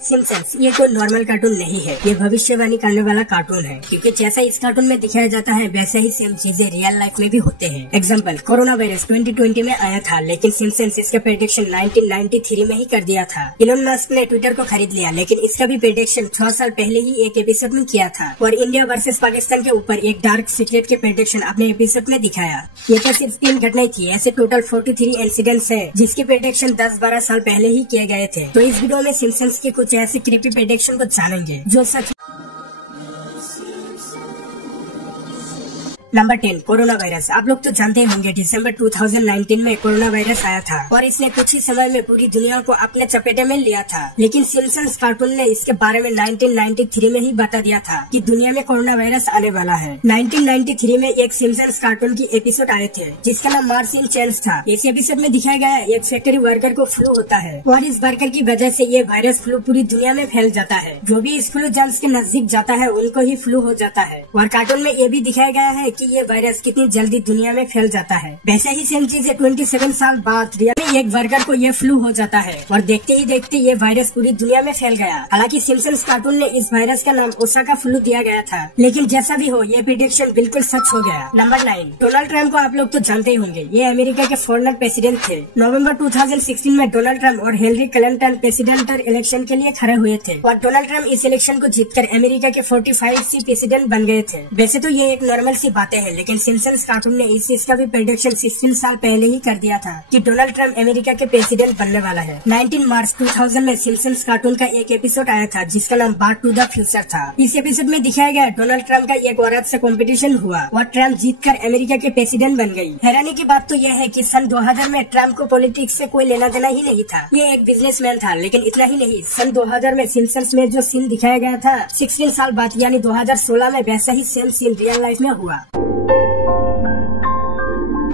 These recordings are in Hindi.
सिम्पसन्स ये कोई नॉर्मल कार्टून नहीं है, ये भविष्यवाणी करने वाला कार्टून है, क्योंकि जैसा इस कार्टून में दिखाया जाता है वैसे ही सेम चीजें रियल लाइफ में भी होते हैं। एग्जाम्पल, कोरोना वायरस 2020 में आया था, लेकिन सिम्पसन्स इसका प्रेडिक्शन 1993 में ही कर दिया था। इलोन मस्क ने ट्विटर को खरीद लिया, लेकिन इसका भी प्रेडिक्शन 6 साल पहले ही एक एपिसोड में किया था। और इंडिया वर्सेस पाकिस्तान के ऊपर एक डार्क सीक्रेट के प्रेडिक्शन अपने एपिसोड में दिखाया। ये तो सिर्फ 3 घटनाएं थी, ऐसे टोटल 43 इंसिडेंट्स है जिसके प्रेडिक्शन 10-12 साल पहले ही किए गए थे। तो इस वीडियो में सिम्पसन्स के कुछ ऐसे क्रिपी प्रेडिक्शन को जानेंगे जो सच। Number 10, corona virus. आप लोग तो जानते होंगे दिसंबर 2019 में कोरोना वायरस आया था और इसने कुछ ही समय में पूरी दुनिया को अपने चपेटे में लिया था। लेकिन सिम्पसन्स कार्टून ने इसके बारे में 1993 में ही बता दिया था कि दुनिया में कोरोना वायरस आने वाला है। 1993 में एक सिम्पसन्स कार्टून की एपिसोड आए थे जिसका नाम मार्स इन चेन्स था। इस एपिसोड में दिखाया गया एक फैक्ट्री वर्कर को फ्लू होता है और इस वर्कर की वजह से ये वायरस फ्लू पूरी दुनिया में फैल जाता है। जो भी इस फ्लू जर्म्स के नजदीक जाता है उनको ही फ्लू हो जाता है। और कार्टून में ये भी दिखाया गया है कि ये वायरस कितनी जल्दी दुनिया में फैल जाता है। वैसे ही सेम चीज 27 साल बाद रियल में एक वर्कर को ये फ्लू हो जाता है और देखते ही देखते ये वायरस पूरी दुनिया में फैल गया। हालांकि सिम्पसन्स कार्टून ने इस वायरस का नाम ओसाका फ्लू दिया गया था, लेकिन जैसा भी हो ये प्रेडिक्शन बिल्कुल सच हो गया। नंबर 9, डोनाल्ड ट्रम्प को आप लोग तो जानते ही होंगे। ये अमेरिका के फॉर्मर प्रेसिडेंट थे। नवंबर 2016 में डोनाल्ड ट्रम्प और हिलरी क्लिंटन प्रेसिडेंटल इलेक्शन के लिए खड़े हुए थे और डोनाल्ड ट्रम्प इस इलेक्शन को जीतकर अमेरिका के 45 सी प्रेसिडेंट बन गए थे। वैसे तो ये एक नॉर्मल सी बातें हैं, लेकिन सिम्पसन्स कार्टून ने इस चीज का भी प्रेडिक्शन 16 साल पहले ही कर दिया था कि डोनाल्ड ट्रम्प अमेरिका के प्रेसिडेंट बनने वाला है। 19 मार्च 2000 में सिम्पसन्स कार्टून का एक एपिसोड आया था जिसका नाम बैक टू द फ्यूचर था। इस एपिसोड में दिखाया गया डोनाल्ड ट्रम्प का एक औरत से कंपटीशन हुआ और ट्रम्प जीतकर अमेरिका के प्रेसिडेंट बन गई। हैरानी की बात तो यह है कि सन 2000 में ट्रम्प को पॉलिटिक्स से कोई लेना देना ही नहीं था। ये एक बिजनेसमैन था। लेकिन इतना ही नहीं, सन 2000 में सिम्पसन्स में जो सीन दिखाया गया था 16 साल बाद यानी 2016 में वैसा ही सेम सीन रियल लाइफ में हुआ।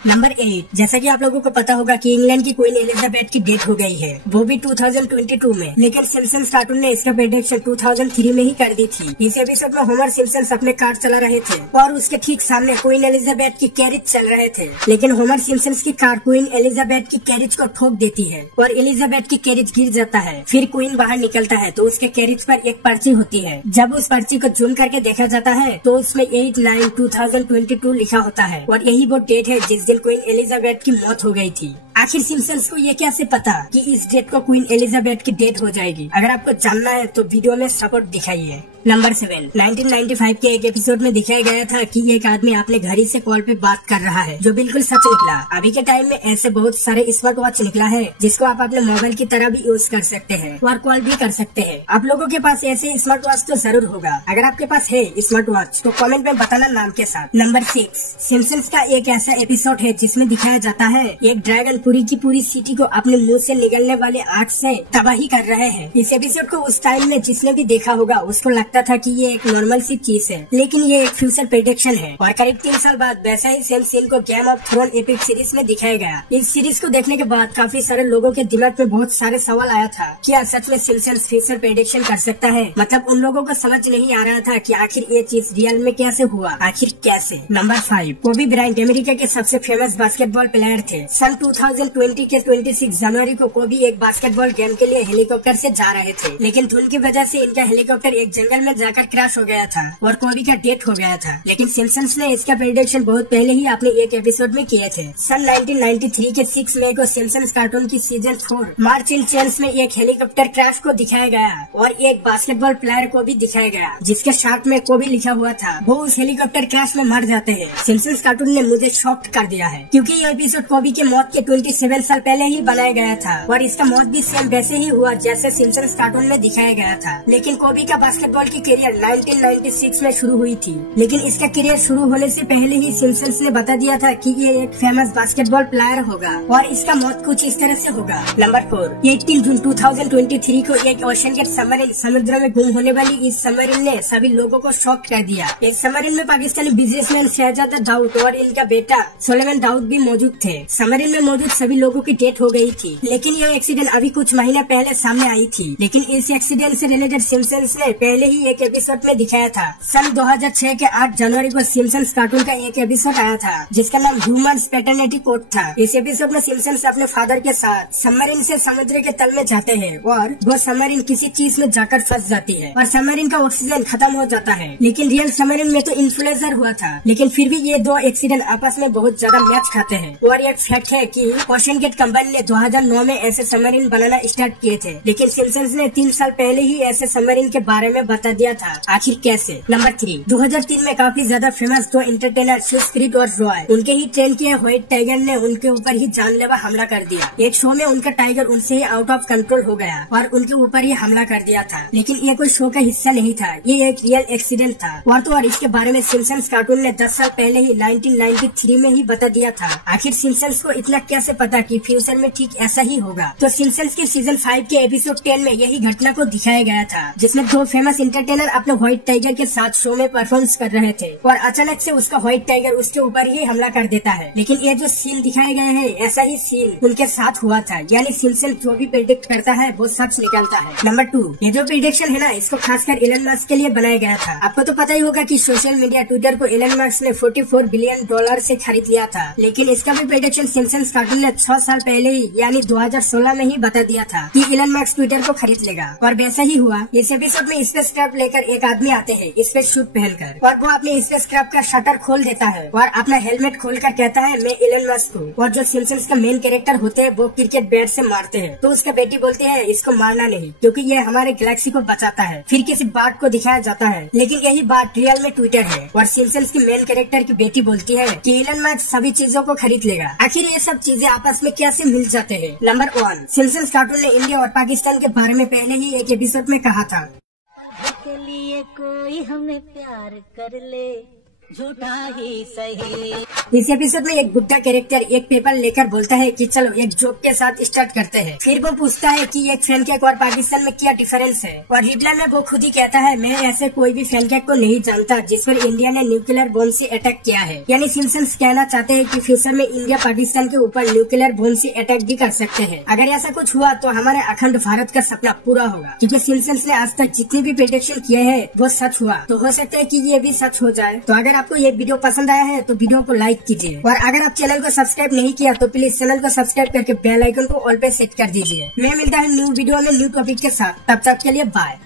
नंबर 8, जैसा कि आप लोगों को पता होगा कि इंग्लैंड की क्वीन एलिजाबेथ की डेथ हो गई है, वो भी 2022 में। लेकिन सिम्पसन्स कार्टून ने इसका प्रेडिक्शन 2003 में ही कर दी थी। इस एपिसोड में होमर सिम्पसन अपने कार चला रहे थे और उसके ठीक सामने क्वीन एलिजाबेथ की कैरिज चल रहे थे। लेकिन होमर सिम्पसन की कार क्वीन एलिजाबेथ की कैरिज को ठोक देती है और एलिजाबेथ की कैरिज गिर जाता है। फिर क्वीन बाहर निकलता है तो उसके कैरिज पर एक पर्ची होती है। जब उस पर्ची को जूम करके देखा जाता है तो उसमें 8/9/2022 लिखा होता है और यही वो डेट है जिस क्वीन एलिजाबेथ की मौत हो गई थी। आखिर सिम्पसन्स को ये कैसे पता कि इस डेट को क्वीन एलिजाबेथ की डेट हो जाएगी? अगर आपको जानना है तो वीडियो में सपोर्ट दिखाइए। नंबर 7, 1995 के एक एपिसोड में दिखाया गया था कि एक आदमी अपने घड़ी से कॉल पे बात कर रहा है, जो बिल्कुल सच निकला। अभी के टाइम में ऐसे बहुत सारे स्मार्ट वॉच निकला है जिसको आप अपने मोबाइल की तरह भी यूज कर सकते हैं और कॉल भी कर सकते हैं। आप लोगों के पास ऐसे स्मार्ट वॉच तो जरूर होगा। अगर आपके पास है स्मार्ट वॉच तो कमेंट में बताना नाम के साथ। नंबर 6, सिम्पसन्स का एक ऐसा एपिसोड है जिसमें दिखाया जाता है एक ड्रैगन पूरी की पूरी सिटी को अपने मुंह से निकलने वाले आग से तबाही कर रहे हैं। इस एपिसोड को उस टाइम में जिसने भी देखा होगा उसको लगता था कि ये एक नॉर्मल सी चीज है, लेकिन ये एक फ्यूचर प्रेडिक्शन है। और करीब 3 साल बाद वैसा ही सेम सीन को Game of Throne epic series में दिखाया गया। इस सीरीज को देखने के बाद काफी सारे लोगों के दिमाग में बहुत सारे सवाल आया था, क्या सच में सिम्पसन्स फ्यूचर प्रेडिक्शन कर सकता है? मतलब उन लोगों को समझ नहीं आ रहा था कि आखिर ये चीज रियल में कैसे हुआ, आखिर कैसे। नंबर 5, कोबी ब्रायंट अमेरिका के सबसे फेमस बास्केटबॉल प्लेयर थे। सन 2020 के 26 जनवरी को कोबी एक बास्केटबॉल गेम के लिए हेलीकॉप्टर से जा रहे थे, लेकिन धुंध की वजह से इनका हेलीकॉप्टर एक जंगल में जाकर क्रैश हो गया था और कोबी का डेथ हो गया था। लेकिन सिम्पसन्स ने इसका प्रेडिक्शन बहुत पहले ही अपने एक एपिसोड में किए थे। सन 1993 के 6 मई को सिम्पसन्स कार्टून की सीजन 4 मार्च इन चेन्स में एक हेलीकॉप्टर क्रैश को दिखाया गया और एक बास्केटबॉल प्लेयर को भी दिखाया गया जिसके शार्ट में कोबी लिखा हुआ था। वो उस हेलीकॉप्टर क्रैश में मर जाते हैं। सिम्पसन्स कार्टून ने मुझे शॉक्ड कर दिया है क्योंकि ये एपिसोड कोबी के मौत के 27 साल पहले ही बनाया गया था और इसका मौत भी सेम वैसे ही हुआ जैसे सिम्पसन्स कार्टून में दिखाया गया था। लेकिन कोबी का बास्केटबॉल की करियर 1996 में शुरू हुई थी, लेकिन इसका करियर शुरू होने से पहले ही सिम्पसन्स ने बता दिया था कि ये एक फेमस बास्केटबॉल प्लेयर होगा और इसका मौत कुछ इस तरह से होगा। नंबर 4, 18 जून 2023 को एक ओशन गेट सबमरीन समुद्र में गुम होने वाली इस सबमरीन ने सभी लोगों को शॉक कर दिया। इस सबमरीन में पाकिस्तानी बिजनेसमैन शहजादा दाऊद और इनका बेटा सोलेमन दाऊद भी मौजूद थे। सबमरीन में मौजूद सभी लोगों की डेथ हो गई थी, लेकिन ये एक्सीडेंट अभी कुछ महीने पहले सामने आई थी। लेकिन इस एक्सीडेंट से रिलेटेड सिम्पसन्स ने पहले ही एक एपिसोड में दिखाया था। सन 2006 के 8 जनवरी को सिम्पसन्स कार्टून का एक एपिसोड आया था जिसका नाम ह्यूमन्स पैटर्निटी कोड था। इस एपिसोड में सिम्पसन्स अपने फादर के साथ सबमरीन से समुद्र के तल में जाते हैं और वो सबमरीन किसी चीज में जाकर फंस जाती है और सबमरीन का ऑक्सीजन खत्म हो जाता है। लेकिन रियल सबमरीन में तो इन्फ्लुएंजा हुआ था, लेकिन फिर भी ये दो एक्सीडेंट आपस में बहुत ज्यादा मैच खाते हैं। और एक फैक्ट है कि ओशन गेट कंपनी ने 2009 में ऐसे सबमरीन बनाना स्टार्ट किए थे, लेकिन सिम्पसन्स ने 3 साल पहले ही ऐसे सबमरीन के बारे में बता दिया था। आखिर कैसे? नंबर 3, 2003 में काफी ज्यादा फेमस 2 एंटरटेनर क्रीड और रॉय, उनके ही ट्रेन किए व्हाइट टाइगर ने उनके ऊपर ही जानलेवा हमला कर दिया। एक शो में उनका टाइगर उनसे ही आउट ऑफ कंट्रोल हो गया और उनके ऊपर ही हमला कर दिया था। लेकिन ये कोई शो का हिस्सा नहीं था, ये एक रियल एक्सीडेंट था। और तो और इसके बारे में सिम्पसन्स कार्टून ने 10 साल पहले ही 1993 में ही बता दिया था। आखिर सिम्पसन्स को इतना कैसे पता कि फ्यूचर में ठीक ऐसा ही होगा? तो सिम्पसन्स के सीजन 5 के एपिसोड 10 में यही घटना को दिखाया गया था, जिसमें 2 फेमस एंटरटेनर अपने व्हाइट टाइगर के साथ शो में परफॉर्मेंस कर रहे थे और अचानक से उसका व्हाइट टाइगर उसके ऊपर ही हमला कर देता है। लेकिन ये जो सीन दिखाए गए हैं, ऐसा ही सीन उनके साथ हुआ था, यानी सिम्पसन्स जो भी प्रेडिक्ट करता है वो सच निकलता है। नंबर 2, ये जो प्रेडिक्शन है ना, इसको खासकर एलन मस्क के लिए बनाया गया था। आपको तो पता ही होगा कि सोशल मीडिया ट्विटर को एलन मस्क ने $44 बिलियन से खरीद लिया था। लेकिन इसका भी प्रेडिक्शन सिम्पसन्स कार्टून ने 6 साल पहले ही यानी 2016 में ही बता दिया था कि एलन मस्क ट्विटर को खरीद लेगा, और वैसा ही हुआ। इस एपिसोड में स्पेसक्राफ्ट लेकर एक आदमी आते हैं स्पेस सूट पहनकर, और वो अपने स्पेसक्राफ्ट का शटर खोल देता है और अपना हेलमेट खोलकर कहता है मैं एलन मस्क हूँ। और जो सिम्पसन्स का मेन कैरेक्टर होते हैं वो क्रिकेट बैट से मारते हैं, तो उसका बेटी बोलती है इसको मारना नहीं क्योंकि ये हमारे गैलेक्सी को बचाता है। फिर किसी बात को दिखाया जाता है, लेकिन यही बात रियल में ट्विटर है। और सिम्पसन्स की मेन कैरेक्टर की बेटी बोलती है कि एलन मस्क सभी चीजों को खरीद लेगा। आखिर ये सब चीजें आपस में कैसे मिल जाते हैं? नंबर 1, सिम्पसन्स कार्टून ने इंडिया और पाकिस्तान के बारे में पहले ही एक एपिसोड में कहा था, के लिए कोई हमें प्यार कर ले, झूठा ही सही। इस एपिसोड में एक बुड्ढा कैरेक्टर एक पेपर लेकर बोलता है कि चलो एक जोक के साथ स्टार्ट करते हैं। फिर वो पूछता है कि एक फैनकेक और पाकिस्तान में क्या डिफरेंस है, और हिटलर में वो खुद ही कहता है मैं ऐसे कोई भी फैनकेक को नहीं जानता जिस पर इंडिया ने न्यूक्लियर बॉम्ब से अटैक किया है। यानी सिम्पसन्स कहना चाहते हैं कि फ्यूचर में इंडिया पाकिस्तान के ऊपर न्यूक्लियर बॉम्ब से अटैक भी कर सकते हैं। अगर ऐसा कुछ हुआ तो हमारे अखंड भारत का सपना पूरा होगा, क्योंकि सिम्पसन्स ने आज तक जितने भी प्रेडिक्शन किए हैं वो सच हुआ, तो हो सकता है कि ये भी सच हो जाए। तो अगर आपको ये वीडियो पसंद आया है तो वीडियो को लाइक कीजिए, और अगर आप चैनल को सब्सक्राइब नहीं किया तो प्लीज चैनल को सब्सक्राइब करके बेल आइकन को ऑल पे सेट कर दीजिए। मैं मिलता है न्यू वीडियो में न्यू टॉपिक के साथ, तब तक के लिए बाय।